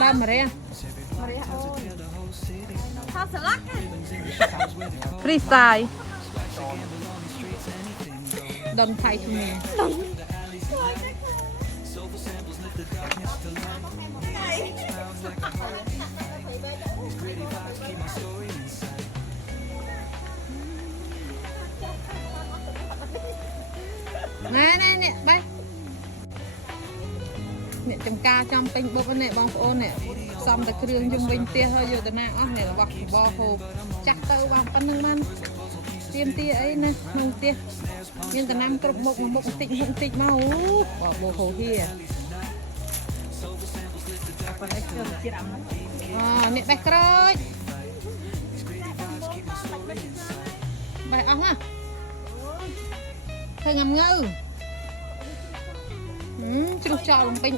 ba Maria sao sờ lắc freestyle don't fight to me nè nè bay nè chấm ca trong pin bột nè bong phô nè xong ta kêu dùng bình tia hơi vô từ nào nè bọc bò hồ chắc tao bong pan nâng man tiêm tia ấy nè nông tia nhưng từ năm cột một tịnh mau bỏ bò hồ kia nè bay rồi bay ong à thôi ngầm ngư chú cho lòng pin